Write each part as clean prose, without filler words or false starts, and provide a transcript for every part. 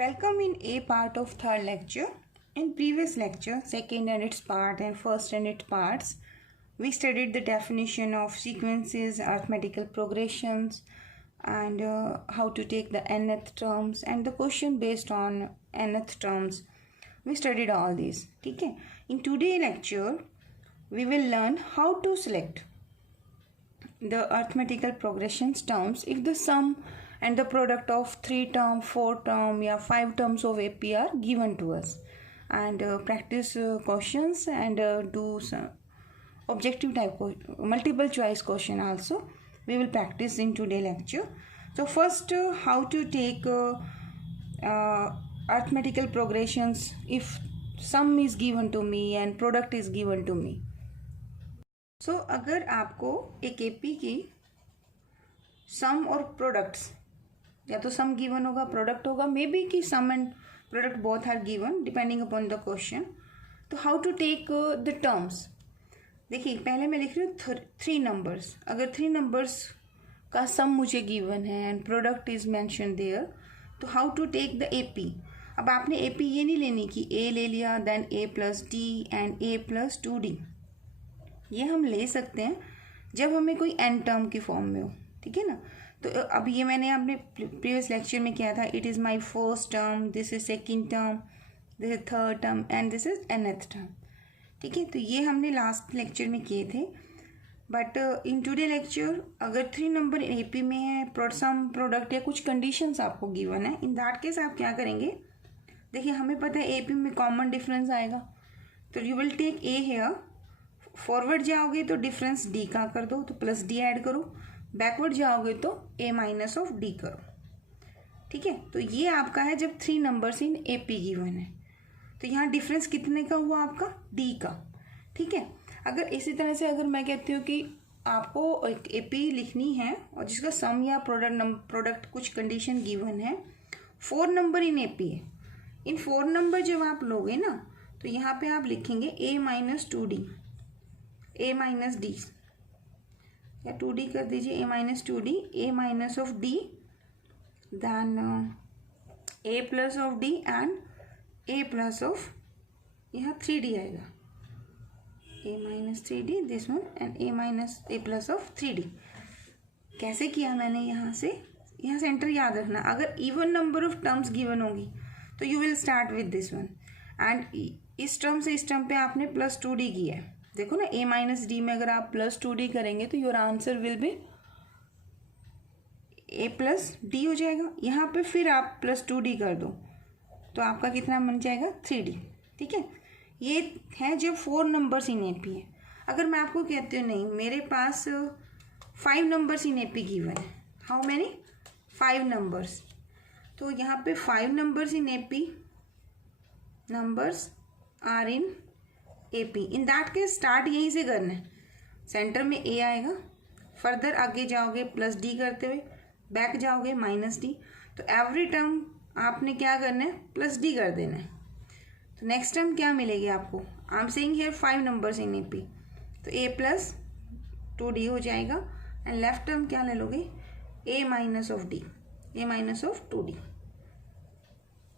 Welcome in A part of third lecture. In previous lecture, second and its part and first and its parts, we studied the definition of sequences, arithmetical progressions, and how to take the nth terms and the question based on nth terms. We studied all these. Okay. In today's lecture, we will learn how to select the arithmetical progressions terms if the sum and the product of 3 term, 4 term या 5 terms of AP are given to us, and practice questions and do some objective type multiple choice question also we will practice in today lecture. So first, how to take arithmetical progressions if sum is given to me and product is given to me. So अगर आपको एक AP की सम और products या तो सम given होगा, product होगा, maybe कि sum and product both are given depending upon the question. तो how to take the terms. देखिए पहले मैं लिख रही हूँ 3 नंबर्स. अगर 3 नंबर्स का सम मुझे गिवन है and product is mention there, तो how to take the AP. अब आपने AP ये नहीं लेनी कि A ले लिया then A plus D and A plus 2D. ये हम ले सकते हैं जब हमें कोई n टर्म की फॉर्म में हो. ठीक है ना. तो अब ये मैंने आपने प्रीवियस लेक्चर में किया था. It is my first term, this is second term, this is third term and this is nth term. ठीक है. तो ये हमने लास्ट लेक्चर में किए थे. बट इन टुडे लेक्चर अगर 3 नंबर AP में है, सम प्रोडक्ट या कुछ कंडीशंस आपको गिवन है, इन दैट केस आप क्या करेंगे. देखिए हमें पता है AP में कॉमन डिफरेंस आएगा, तो you will take A here. Forward जाओगे तो डिफरेंस D का कर दो, तो प्लस D ऐड करो. बैकवर्ड जाओगे तो A माइनस ऑफ D करो. ठीक है. तो ये आपका है जब 3 नंबर्स इन AP गिवन है. तो यहाँ डिफरेंस कितने का हुआ आपका, D का. ठीक है. अगर इसी तरह से अगर मैं कहती हूँ कि आपको एक AP लिखनी है और जिसका सम या प्रोडक्ट कुछ कंडीशन गिवन है, 4 नंबर इन AP है. इन 4 नंबर जब आप लोगे ना, तो यहाँ पे आप लिखेंगे A minus 2D, A minus D या 2D कर दीजिए, A minus 2D, A minus of D, then A plus of D and A plus of, यहाँ 3D आएगा, A minus 3D this one and A minus A plus of 3D. कैसे किया मैंने यहाँ से एंटर याद रखना. अगर even number of terms given होगी तो you will start with this one, and इस टर्म से इस टर्म पे आपने प्लस 2D किया है. देखो ना, A माइनस D में अगर आप प्लस 2D करेंगे तो your answer will be A plus D हो जाएगा. यहाँ पे फिर आप प्लस 2D कर दो तो आपका कितना बन जाएगा, 3D. ठीक है. ये है जब 4 नंबर्स इन AP है. अगर मैं आपको कहती हूँ नहीं मेरे पास 5 नंबर्स इन AP गिवन है, हाउ मैनी, 5 नंबर्स, तो यहाँ पे 5 numbers in AP numbers are in AP. In that case start यहीं से करना है. सेंटर में A आएगा, फर्दर आगे जाओगे प्लस D करते हुए, बैक जाओगे माइनस D. तो एवरी टर्म आपने क्या करना है, प्लस D कर देना है. तो नेक्स्ट टर्म क्या मिलेगी आपको, I am saying here 5 numbers in AP, तो A प्लस 2D हो जाएगा. एंड लेफ्ट टर्म क्या ले लोगे, A minus of D, A minus of 2D.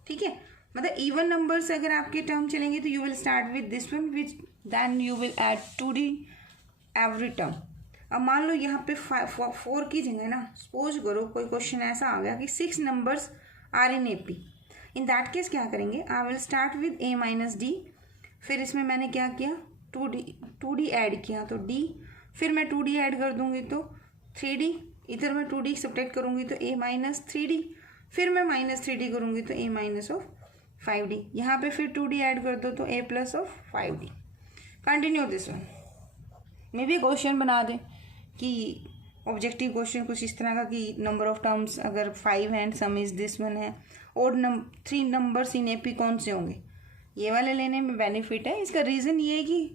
ठीक है. मतलब इवन नंबर से अगर आपके टर्म चलेंगे तो you will start with this one which then you will add 2D every term. अब मान लो यहाँ पे 4 की जगह ना, सपोज करो कोई क्वेश्चन ऐसा आ गया कि 6 numbers are in AP. In that case क्या करेंगे, I will start with A minus D. फिर इसमें मैंने क्या किया, 2D ऐड किया तो D, फिर मैं 2D ऐड कर दूंगी तो 3D, इधर मैं 2D सब्ट्रैक्ट करूंगी तो A माइनस 3D, फिर मैं माइनस 3D करूंगी तो A माइनस ऑफ 5D. यहाँ पे फिर 2D ऐड कर दो तो A plus of 5D. Continue this one. मे भी क्वेश्चन बना दें कि ऑब्जेक्टिव क्वेश्चन कुछ इस तरह का कि नंबर ऑफ टर्म्स अगर 5 and some is this one है, और 3 नंबर्स इन AP कौन से होंगे. ये वाले लेने में बेनिफिट है. इसका रीज़न ये है कि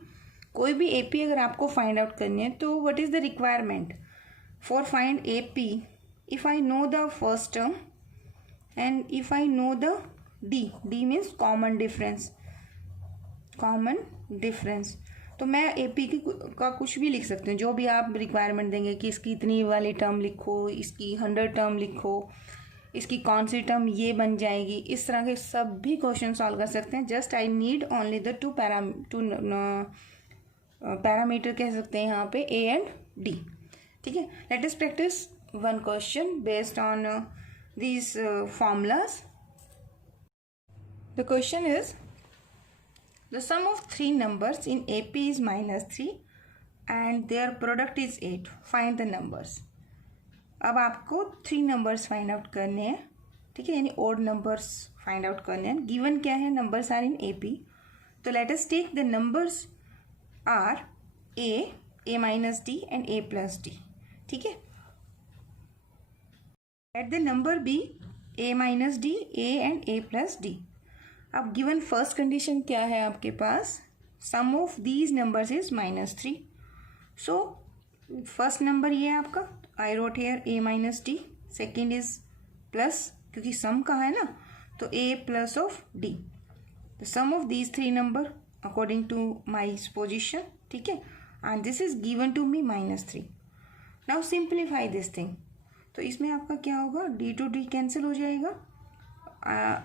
कोई भी AP अगर आपको फाइंड आउट करनी है तो what is the requirement for find AP. If I know the first term and if I know the D means common difference, तो मैं AP का कुछ भी लिख सकती हूँ, जो भी आप रिक्वायरमेंट देंगे कि इसकी इतनी वाली टर्म लिखो, इसकी 100 टर्म लिखो, इसकी कौन सी टर्म ये बन जाएगी, इस तरह के सब भी क्वेश्चन सॉल्व कर सकते हैं. Just I need only the two parameter कह सकते हैं यहाँ पे ए एंड डी. ठीक है, let us practice one question based on these formulas. The question is, the sum of three numbers in AP is -3 and their product is 8. Find the numbers. अब आपको 3 numbers find out करने हैं. ठीक है, यानी odd numbers find out करने हैं. Given क्या है, numbers are in AP. तो let us take the numbers are A minus D and A plus D. ठीक है, let the number be a minus d, a and a plus d. अब given first condition क्या है आपके पास, sum of these numbers is -3. so first number ये है आपका, I wrote here a minus d, second is plus क्योंकि sum का है ना, तो a plus of d. the sum of these three number according to my position. ठीक है, and this is given to me -3. now simplify this thing. तो इसमें आपका क्या होगा, d to d कैंसिल हो जाएगा.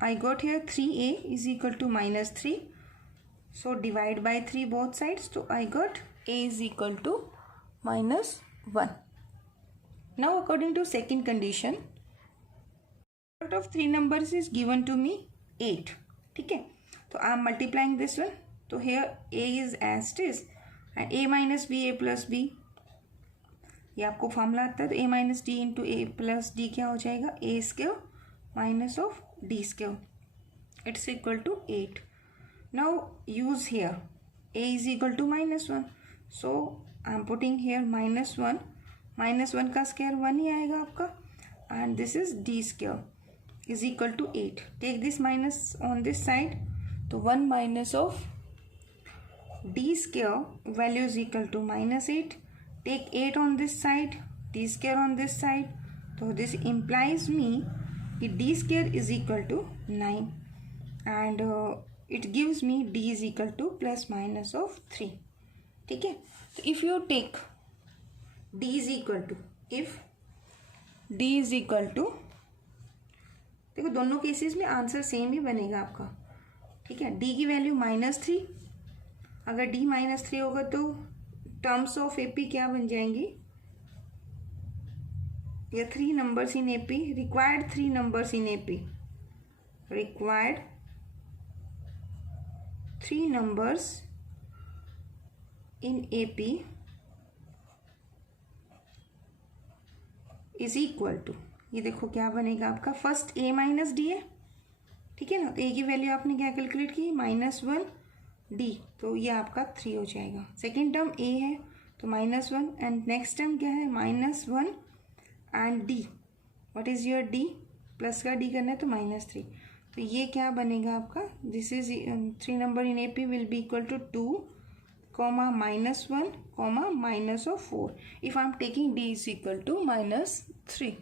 I got here 3a is equal to -3. So divide by 3 both sides. तो I got a is equal to -1. Now according to second condition, product of 3 numbers is given to me 8. ठीक है, तो I am multiplying this one. तो here a is as it is and a minus b a plus b, ये आपको formula आता है. तो a minus D into a plus d क्या हो जाएगा, a square minus of d square, it's equal to 8. Now use here a is equal to -1. So I am putting here -1. -1 का square 1 ही आएगा आपका, and this is d square is equal to 8. Take this minus on this side. तो 1 minus of d square value is equal to -8. Take 8 on this side, d square on this side. So this implies me that d square is equal to 9 and it gives me d is equal to plus minus of 3. ठीक है, तो if you take d is equal to, if d is equal to, देखो दोनों cases में answer same ही बनेगा आपका. ठीक है, d की वैल्यू -3. अगर d -3 होगा तो टर्म्स ऑफ एपी क्या बन जाएंगी, या 3 numbers in AP, required 3 numbers in AP, required 3 numbers in AP is equal to, ये देखो क्या बनेगा आपका, फर्स्ट a माइनस डी है. ठीक है ना, तो a की वैल्यू आपने क्या कैलकुलेट की, -1 d, तो ये आपका 3 हो जाएगा. सेकेंड टर्म a है तो -1 एंड नेक्स्ट टर्म क्या है, -1 and d. What is your d, plus का d करना है तो -3. तो ये क्या बनेगा आपका, this is 3 number in AP will be equal to 2, -1, minus of 4. If I am taking d is equal to -3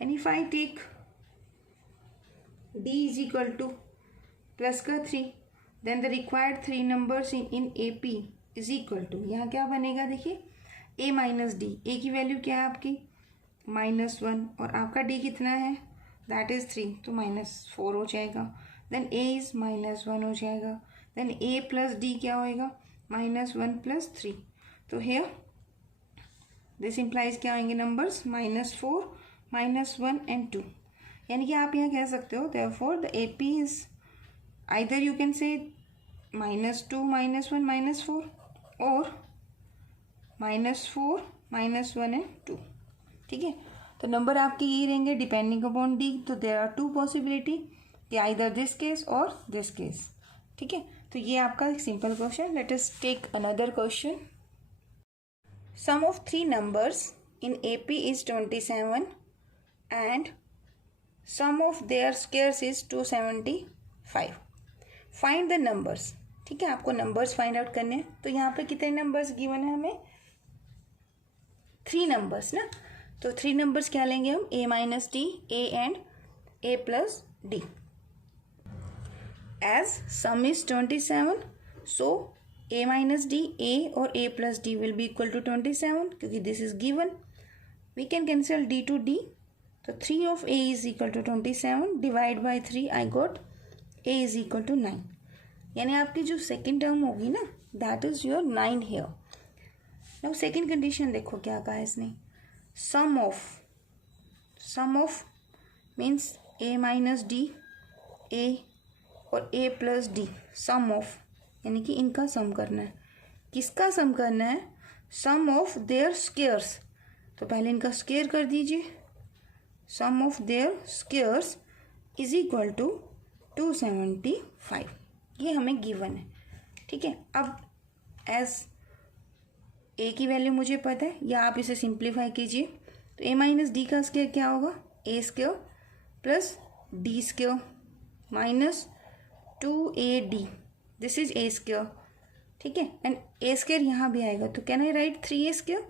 and if I take d is equal to plus का 3, then the required 3 numbers in AP is equal to, यहाँ क्या बनेगा देखिए, a minus d. a की value क्या है आपकी, -1 और आपका d कितना है, दैट इज 3, तो -4 हो जाएगा. देन a इज -1 हो जाएगा. देन a प्लस d क्या होएगा, -1 प्लस 3. तो हियर दिस इम्प्लाइज क्या आएंगे नंबर्स, -4, -1 एंड 2. यानी कि आप यहाँ कह सकते हो therefore the AP is either you can say -2, -1, -4 or -4, -1 and 2. ठीक है, तो नंबर आपके ये रहेंगे डिपेंडिंग अपॉन डी. तो there are 2 possibility, either this case और दिस केस. ठीक है, तो ये आपका एक simple question. Let us take another question. Sum of 3 numbers in AP is 27 and sum of their squares is 275. Find the numbers. ठीक है, आपको नंबर्स फाइंड आउट करने हैं. तो यहाँ पे कितने नंबर्स गिवन है हमें, 3 नंबर्स ना. तो 3 नंबर्स क्या लेंगे हम, a minus d, a and a plus d. As sum is 27, so a minus d, a और a plus d will be equal to 27 क्योंकि this is given. We can cancel d to d. तो तो 3 of a is equal to 27, divide by 3 I got a is equal to 9. यानी आपकी जो second term होगी ना, that is your 9 here. Now second condition देखो क्या कहा है इसने, sum of means a minus d, a और a plus d, sum of यानी कि इनका सम करना है. किसका सम करना है? Sum of their squares. तो पहले इनका स्क्वेयर कर दीजिए. Sum of their squares is equal to 275. ये हमें गिवन है. ठीक है, अब एज ए की वैल्यू मुझे पता है, या आप इसे सिंप्लीफाई कीजिए. तो ए माइनस डी का स्क्वेयर क्या होगा? A square plus d square minus 2ad. This is a square. ठीक है, एंड ए स्क्वेयर यहाँ भी आएगा. तो can I write 3a square?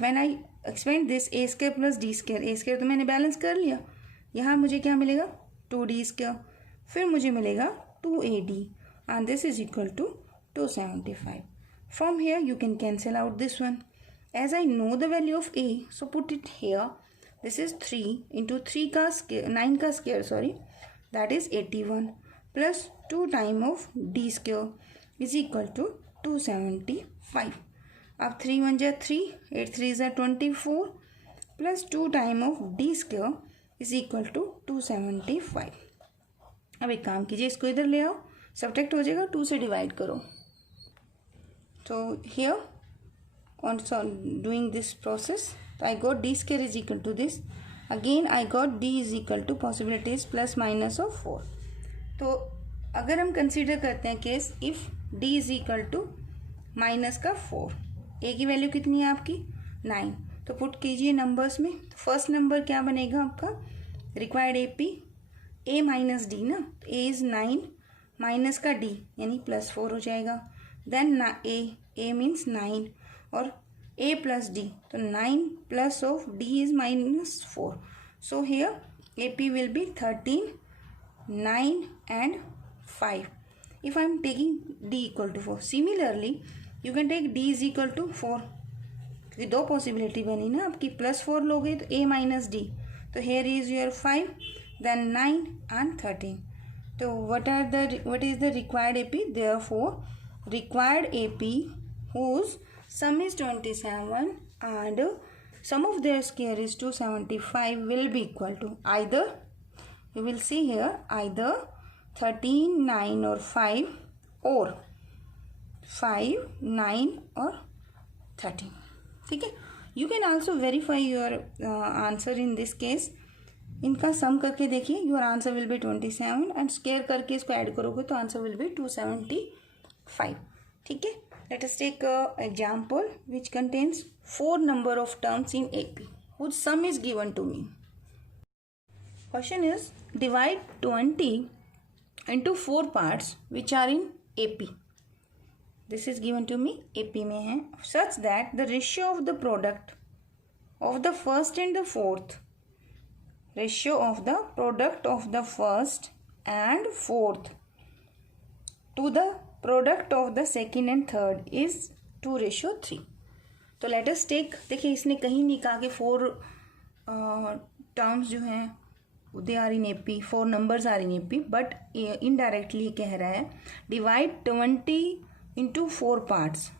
When I expand this a square plus d square, a square तो मैंने बैलेंस कर लिया. यहाँ मुझे क्या मिलेगा? 2d square. फिर मुझे मिलेगा 2ad and this is equal to 275. From here you can cancel out this one. As I know the value of a, so put it here. This is 3 into 3 का square, 9 का square sorry, that is 81 plus 2 time of d square is equal to 275. अब 3 1 जा 3, 8 3 जा 24 plus 2 time of d square is equal to 275. अब एक काम कीजिए, इसको इधर ले आओ, सब्ट्रैक्ट हो जाएगा, 2 से डिवाइड करो. तो here on doing this process, तो I got d square is equal to this. Again I got d is equal to possibilities plus minus of 4. तो अगर हम कंसीडर करते हैं case if d is equal to minus का 4, ए की value कितनी है आपकी? 9. तो पुट कीजिए नंबर्स में. तो फर्स्ट नंबर क्या बनेगा आपका? Required A P, A minus D ना, ए इज 9 माइनस का डी यानी प्लस 4 हो जाएगा. देन ए मीन्स 9 और ए प्लस डी, तो 9 plus of d is minus 4. So here A P will be 13, 9 and 5. If I am taking d equal to 4, similarly you can take d is equal to 4. क्योंकि दो possibility बनी ना आपकी, plus 4 लोगे तो a minus D, तो here is your 5, then 9 and 13. So what is the required AP? Therefore required AP whose sum is 27 and sum of their square is 275 will be equal to either, you will see here, either 13, 9 or 5 or 5, 9 or 13. ठीक है, you can also verify your answer in this case. इनका सम करके देखिए, your answer will be 27 and square करके इसको add करोगे तो answer will be 275. ठीक है, let us take example which contains 4 number of terms in AP which sum is given to me. Question is divide 20 into 4 parts which are in AP. This is given to me, AP में है, such that the ratio of the product of the first and the fourth, ratio of the product of the first and fourth to the product of the second and third is 2:3. तो let us take, देखिए इसने कहीं नहीं कहा कि 4 terms जो हैं they are in AP, 4 numbers are in AP, but indirectly कह रहा है डिवाइड 20 into 4 पार्ट्स.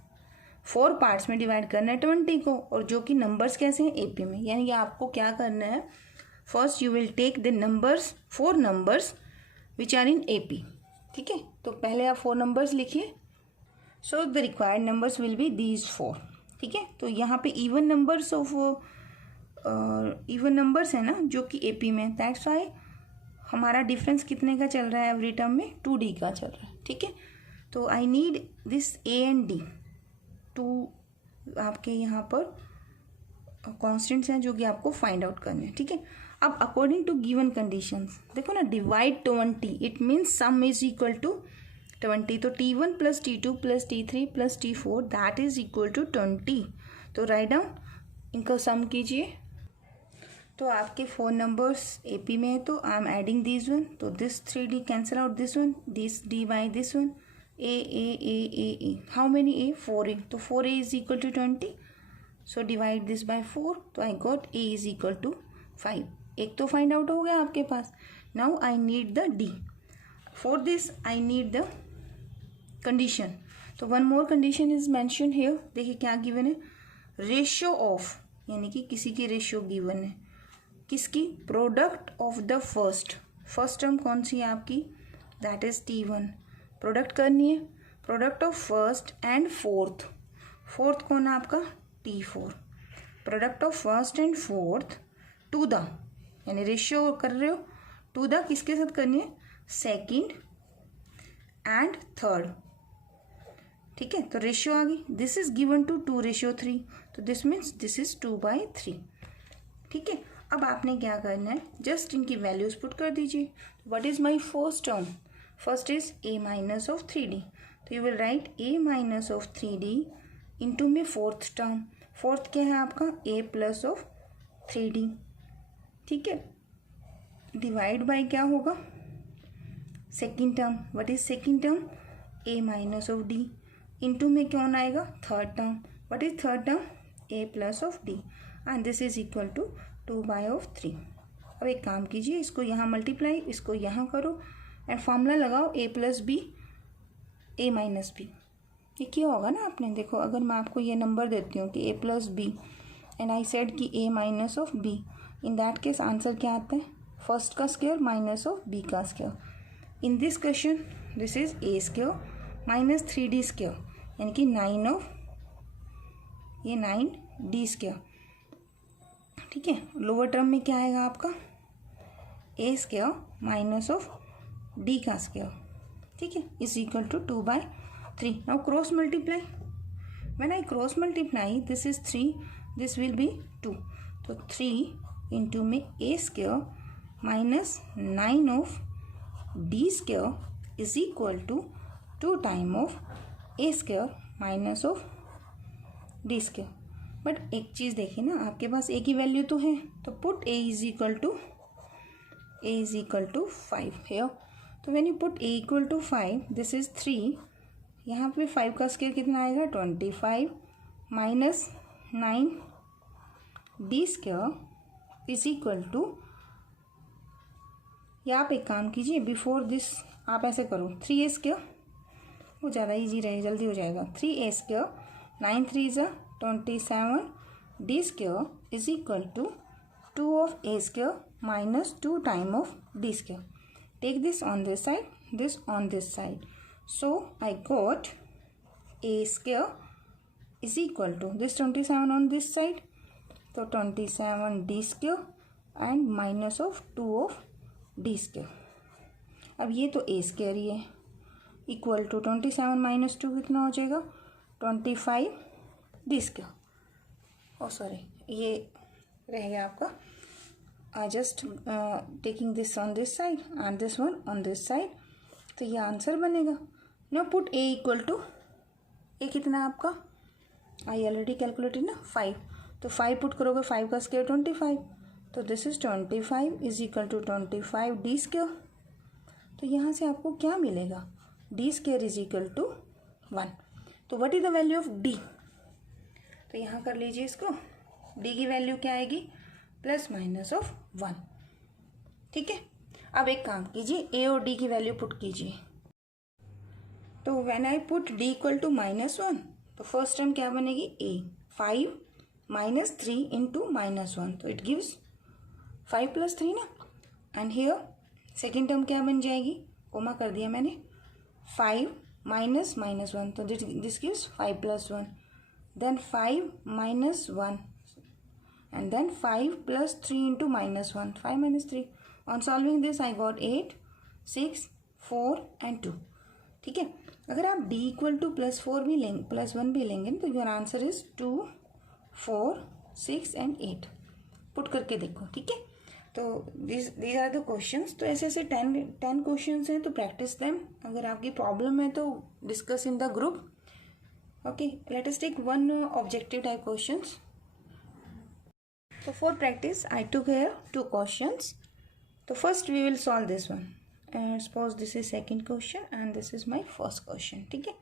4 पार्ट्स में डिवाइड करना है 20 को, और जो कि नंबर्स कैसे हैं? एपी में. यानी कि आपको क्या करना है, first you will take the numbers, 4 numbers which are in AP. ठीक है, तो पहले आप 4 नंबर्स लिखिए. So the required numbers will be these 4. ठीक है, तो यहाँ पे even numbers of even numbers है ना जो कि एपी में, दैट्स वाई हमारा डिफरेंस कितने का चल रहा है एवरी टर्म में? 2d का चल रहा है. ठीक है, तो I need this a and d two, आपके यहाँ पर कॉन्स्टेंट्स हैं जो कि आपको फाइंड आउट करने हैं. ठीक है, अब अकॉर्डिंग टू गिवन कंडीशंस देखो ना, divide 20 it means sum is equal to 20. तो T1 plus T2 plus T3 plus T4 that is equal to 20. तो राइट डाउन, इनको सम कीजिए. तो आपके 4 नंबर्स एपी में है, तो I am adding this one. तो this 3d cancel out this one, this d by this one, a. How many a? 4a. तो 4a is equal to 20. So divide this by 4. So I got a is equal to 5, एक तो find out हो गया आपके पास. Now I need the d. For this I need the condition. तो one more condition is mention here. देखिए क्या given है, रेशियो ऑफ, यानी कि किसी की रेशियो गिवन है. किसकी? Product of the first term कौन सी है आपकी? That is T1. प्रोडक्ट करनी है. Product of first and fourth कौन है आपका? T4. Product of first and fourth to the, यानी रेशियो कर रहे हो टू द, किसके साथ करनी है? Second and third. ठीक है, तो रेशियो आ गई. This is given to 2:3. तो दिस मीन्स दिस इज 2/3. ठीक है, अब आपने क्या करना है, जस्ट इनकी वैल्यूज पुट कर दीजिए. What is my first term? First is a minus of 3d. तो you will write a minus of 3d into में फोर्थ टर्म. फोर्थ क्या है आपका? a plus of 3d. ठीक है, डिवाइड बाय क्या होगा? Second term. What is second term? a minus of d. Into में कौन आएगा? Third term. What is third term? a plus of d. And this is equal to 2/3. अब एक काम कीजिए, इसको यहाँ मल्टीप्लाई, इसको यहाँ करो एंड फॉर्मूला लगाओ a plus b, a minus b. ये किया होगा ना आपने. देखो, अगर मैं आपको ये नंबर देती हूँ कि a plus b and I said कि a minus of b, in that case answer क्या आता है? फर्स्ट का स्क्वायर माइनस ऑफ b का square. In this question this is a square minus 3d square, यानी कि 9 ऑफ, ये 9d square. ठीक है, लोअर टर्म में क्या आएगा आपका? a square minus of d का स्क्वायर. ठीक है, is equal to 2/3. Now cross multiply. When I cross multiply, this is 3, this will be 2. तो 3 इंटू में a square minus 9 of d square is equal to 2 time of a square minus of d square. But एक चीज़ देखिए ना, आपके पास a की value तो है, तो put a is equal to 5 है. तो when you put a equal to 5, this is 3. यहाँ पे 5 का स्क्वायर कितना आएगा? 25 minus 9d square is equal to, या आप एक काम कीजिए, बिफोर दिस आप ऐसे करो 3a स्क्वायर, वो ज़्यादा इजी रहे, जल्दी हो जाएगा. 3a स्क्वायर 9 3 ज़ा 27 d square is equal to 2 of a square minus 2 time of d square. Take this on this side, this on this side. So I got a square is equal to this 27 on this side, so 27 d square and minus of 2 of d square. अब ये तो a square ही है, equal to 27 minus 2 कितना हो जाएगा? 25 d square. ओ sorry, ये रह गया आपका. I just taking this on this side and this one on this side, तो ये आंसर बनेगा. No put a equal to, a कितना है आपका? आई ऑलरेडी कैलकुलेटेड ना, 5. तो 5 पुट करोगे, 5 का स्क्वायर 25, तो this is 25 is equal to 25 d square. तो यहाँ से आपको क्या मिलेगा? d square is equal to 1. तो what is the value of d? तो यहाँ कर लीजिए इसको, d की वैल्यू क्या आएगी? Plus minus of 1. ठीक है, अब एक काम कीजिए, a और d की वैल्यू पुट कीजिए. तो when I put d equal to -1, तो फर्स्ट टर्म क्या बनेगी? a. 5 माइनस 3 इंटू -1, तो इट गिव्स 5 प्लस 3 ना. एंड हियर सेकेंड टर्म क्या बन जाएगी? कोमा कर दिया मैंने. 5 माइनस -1, तो this gives 5 plus 1. Then 5 minus 1 and then 5 plus 3 into -1, 5 minus 3. On solving this I got 8, 6, 4 and 2. ठीक है, अगर आप d इक्वल टू +4 भी लेंगे, +1 भी लेंगे, तो your answer is 2, 4, 6 and 8. Put करके देखो. ठीक है, तो these आर द क्वेश्चंस. तो ऐसे ऐसे 10 क्वेश्चंस हैं, तो प्रैक्टिस देम. अगर आपकी प्रॉब्लम है तो discuss in the group. Okay, let us take one objective type questions. So for practice, I took here 2 questions. So first we will solve this one. Suppose this is second question and this is my first question. ठीक है.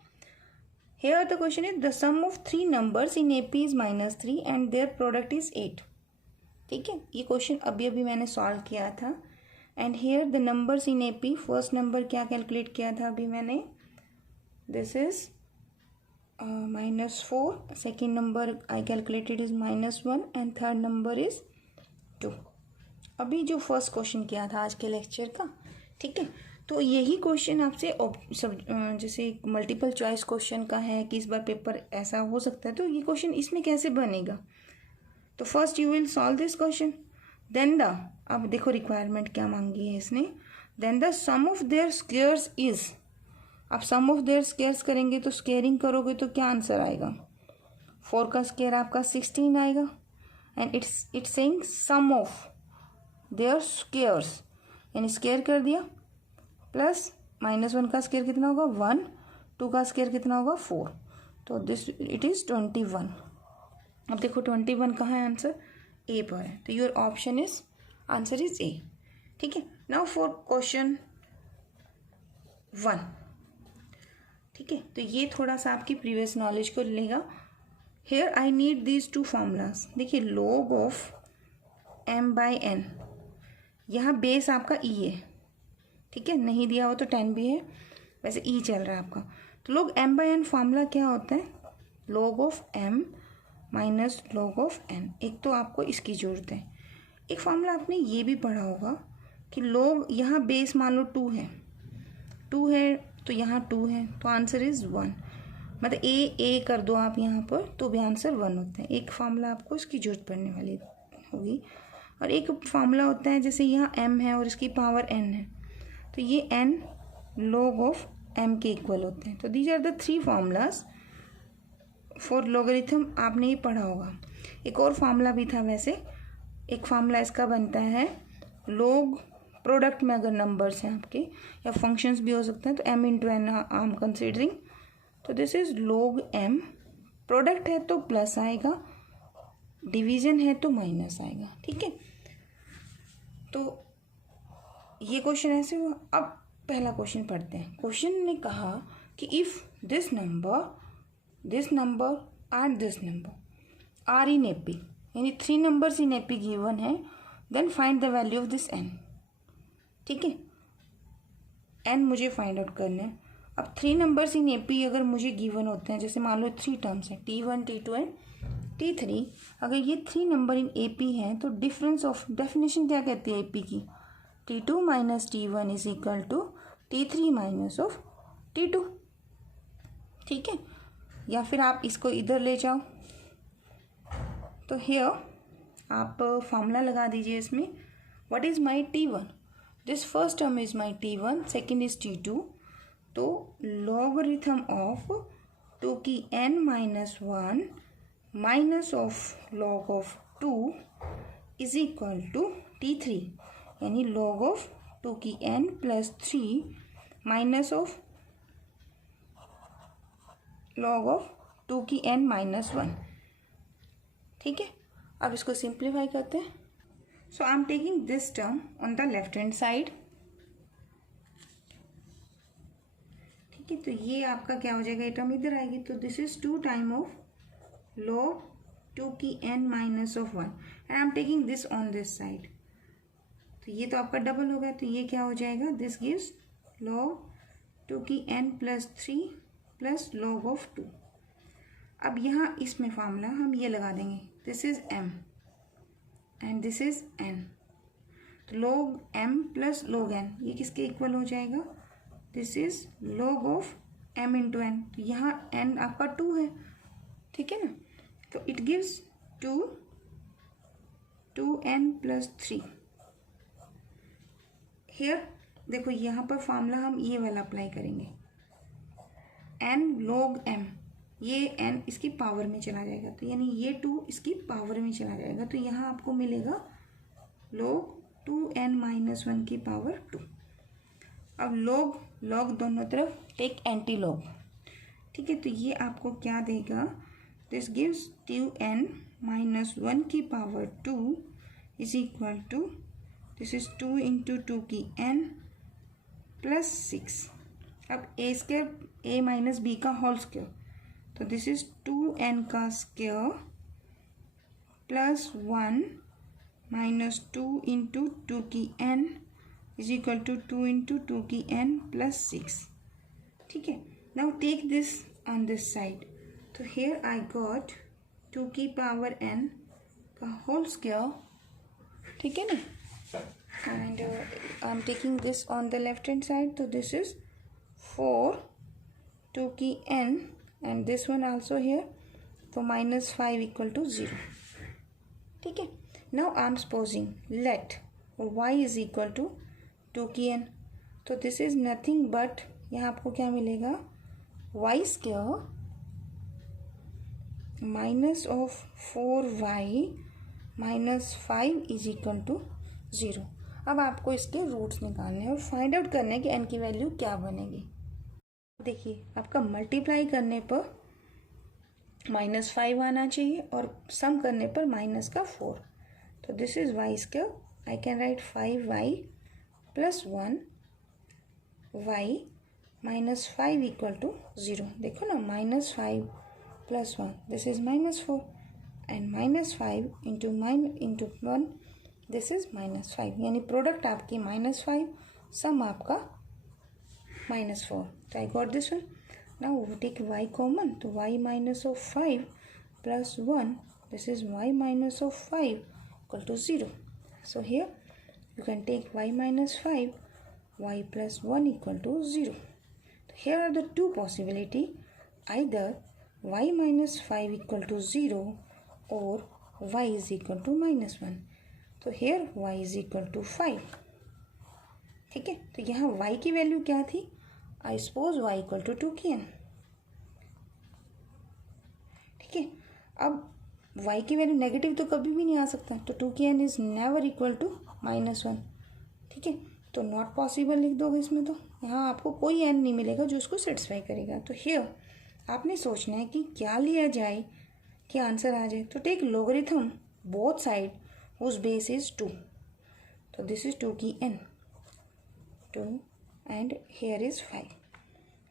Here the question is the sum of 3 numbers in AP is -3 and their product is 8. ठीक है, ये question अभी अभी मैंने solve किया था। And here the numbers in AP, first number क्या कैलकुलेट किया था अभी मैंने, this is -4, second number I calculated is -1 and third number is 2। अभी जो फर्स्ट क्वेश्चन किया था आज के लेक्चर का, ठीक है। तो यही क्वेश्चन आपसे सब जैसे मल्टीपल चॉइस क्वेश्चन का है कि इस बार पेपर ऐसा हो सकता है, तो ये क्वेश्चन इसमें कैसे बनेगा। तो first you will solve this question, then the, अब देखो रिक्वायरमेंट क्या मांगी है इसने, then the sum of their squares is. अब सम ऑफ देयर स्क्वेयर्स करेंगे तो स्क्वेयरिंग करोगे तो क्या आंसर आएगा, 4 का स्क्वेयर आपका 16 आएगा। And it's saying sum of their squares, यानी स्क्वेयर कर दिया, प्लस -1 का स्क्वेयर कितना होगा 1, 2 का स्क्वेयर कितना होगा 4, तो दिस इट इज 21। अब देखो 21 कहाँ है, आंसर ए पर है, तो your option is answer is a. ठीक है, नाउ फॉर क्वेश्चन 1, ठीक है, तो ये थोड़ा सा आपकी प्रीवियस नॉलेज को लेगा। Here I need these 2 formulas. देखिए log ऑफ m/n, यहाँ बेस आपका ई है, ठीक है, नहीं दिया हो तो 10 भी है, वैसे ई चल रहा है आपका। तो log m/n फॉर्मूला क्या होता है, log of m minus log of n। एक तो आपको इसकी जरूरत है, एक फॉर्मूला आपने ये भी पढ़ा होगा कि log, यहाँ बेस मान लो 2 है, 2 है तो यहाँ 2 है, तो आंसर इज 1, मतलब ए कर दो आप यहाँ पर तो भी आंसर 1 होता है। एक फॉर्मूला आपको इसकी जरूरत पड़ने वाली होगी। और एक फॉर्मूला होता है जैसे यहाँ m है और इसकी पावर n है, तो ये n log ऑफ m के इक्वल होते हैं। तो these are the 3 formulas for logarithm, आपने ये पढ़ा होगा। एक और फार्मूला भी था वैसे, एक फार्मूला इसका बनता है log प्रोडक्ट में अगर नंबर्स हैं आपके या फंक्शंस भी हो सकते हैं, तो m into n I am considering, तो this is log m, product है तो प्लस आएगा, डिवीजन है तो माइनस आएगा। ठीक है, तो ये क्वेश्चन ऐसे हुआ। अब पहला क्वेश्चन पढ़ते हैं। क्वेश्चन ने कहा कि if this number and this number are in AP, यानी 3 नंबर्स इन AP गिवन है, then find the value of this n। ठीक है, n मुझे फाइंड आउट करना है। अब 3 नंबर्स इन AP अगर मुझे गिवन होते हैं, जैसे मान लो 3 टर्म्स हैं T1, T2 एंड T3, अगर ये 3 नंबर इन AP हैं तो डिफरेंस ऑफ डेफिनेशन क्या कहती है AP की, T2 minus T1 is equal to T3 minus of T2। ठीक है, या फिर आप इसको इधर ले जाओ, तो हियर आप फॉर्मूला लगा दीजिए इसमें, what is my T1, this first term is my T1, second is T2, तो लॉगरिथम ऑफ 2 की n minus 1 minus of log of 2 is equal to T3, यानी log ऑफ 2 की n plus 3 minus of log of 2 की n minus 1। ठीक है, अब इसको simplify करते हैं। So I am taking this term on the left hand side. ठीक है, तो ये आपका क्या हो जाएगा, ये टर्म इधर आएगी, तो this is 2 time of log 2 की n minus of 1 and I am taking this on this side, तो ये तो आपका डबल हो गया, तो ये क्या हो जाएगा, दिस गिव्स log 2 की n plus 3 plus log of 2। अब यहाँ इसमें फार्मूला हम ये लगा देंगे, this is m and this is n, तो log m plus log n ये किसके इक्वल हो जाएगा, this is log of m into n, तो यहाँ n आपका 2 है, ठीक है ना, तो it gives 2n plus 3। Here देखो यहाँ पर फार्मूला हम ये वाला अप्लाई करेंगे, n log m, ये n इसकी पावर में चला जाएगा, तो यानी ये 2 इसकी पावर में चला जाएगा, तो यहाँ आपको मिलेगा log 2n माइनस 1 की पावर 2। अब log दोनों तरफ टेक एंटी लॉग। ठीक है, तो ये आपको क्या देगा, दिस गिव्स 2n माइनस 1 की power 2 is equal to, this is 2 into 2 की n प्लस 6। अब a square a minus b का होल स्क्वायर, तो दिस इज 2n का स्क्वायर प्लस 1 माइनस 2 इंटू 2 की n is equal to 2 into 2 की n plus 6. ठीक है. Now take this on this side. तो हेयर आई गॉट 2 की पावर n का होल स्क्वायर. ठीक है ना. And I am taking this on the left hand side. तो दिस इज 4 2 की n and this one also here. तो minus 5 equal to 0. ठीक है. Now I am supposing late y is equal to 2 की n. तो this is nothing but यहाँ आपको क्या मिलेगा, y square minus of 4y minus 5 is equal to 0. अब आपको इसके रूट्स निकालने हैं और फाइंड आउट करना है कि n की वैल्यू क्या बनेगी. देखिए आपका मल्टीप्लाई करने पर माइनस 5 आना चाहिए और सम करने पर माइनस का 4. तो this is y square. I can write 5y plus 1 y minus 5 equal to 0. देखो ना, minus 5 plus 1 this is minus 4 and minus 5 into 1 this is minus 5. यानी प्रोडक्ट आपकी माइनस 5, सम आपका माइनस 4. तो I got this one. Now take y common. तो y minus of 5 plus 1 this is y minus of 5 equal to 0. So here you can take y minus 5, y plus 1 equal to 0. So here are the two possibility. Either y minus 5 equal to 0 or y is equal to minus 1. So here y is equal to 5. ठीक है. तो यहाँ y की value क्या थी? I suppose y equal to 2 की n. ठीक है. अब y की वैल्यू नेगेटिव तो कभी भी नहीं आ सकता. तो 2 की n इज नेवर इक्वल टू माइनस 1. ठीक है. तो नॉट पॉसिबल लिख दोगे इसमें. तो यहाँ आपको कोई n नहीं मिलेगा जो उसको सेटिस्फाई करेगा. तो हियर आपने सोचना है कि क्या लिया जाए कि आंसर आ जाए. तो take logarithm both side whose base is 2. तो दिस इज 2 की n 2 एंड हेयर इज 5.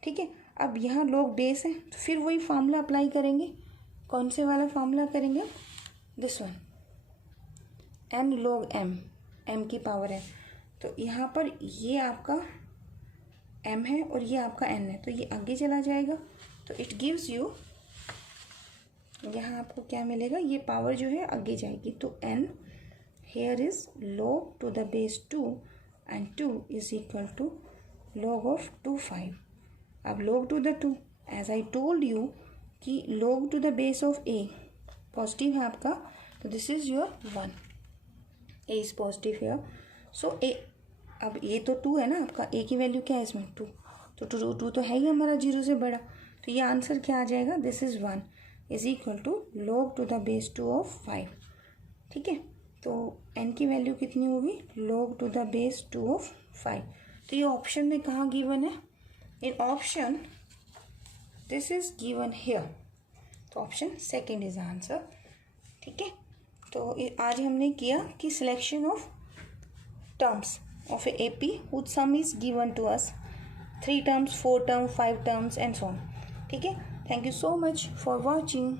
ठीक है. अब यहाँ लोग बेस है तो फिर वही फार्मूला अप्लाई करेंगे. कौन से वाला फार्मूला करेंगे? This one, n log m की पावर है. तो यहाँ पर ये आपका m है और ये आपका n है. तो ये आगे चला जाएगा. तो इट गिव्स यू, यहाँ आपको क्या मिलेगा, ये पावर जो है आगे जाएगी. तो n here is log to the base 2 and 2 is equal to log of 2 5. अब log to the 2 as I told you कि log to the base of a positive है आपका. तो this is your 1. a is positive है. So a, अब a तो 2 है ना आपका. a की वैल्यू क्या है इसमें? 2. तो 2 तो है ही हमारा 0 से बड़ा. तो ये आंसर क्या आ जाएगा? This is 1 is equal to log to the base 2 of 5. ठीक है. तो n की वैल्यू कितनी होगी? log to the base 2 of 5. तो ये ऑप्शन में कहाँ गिवन है? In option this is given here. तो ऑप्शन सेकेंड इज आंसर. ठीक है. तो आज हमने किया कि selection of terms of a AP whose sum is given to us 3 terms, 4 terms, 5 terms and so on. ठीक है. Thank you so much for watching.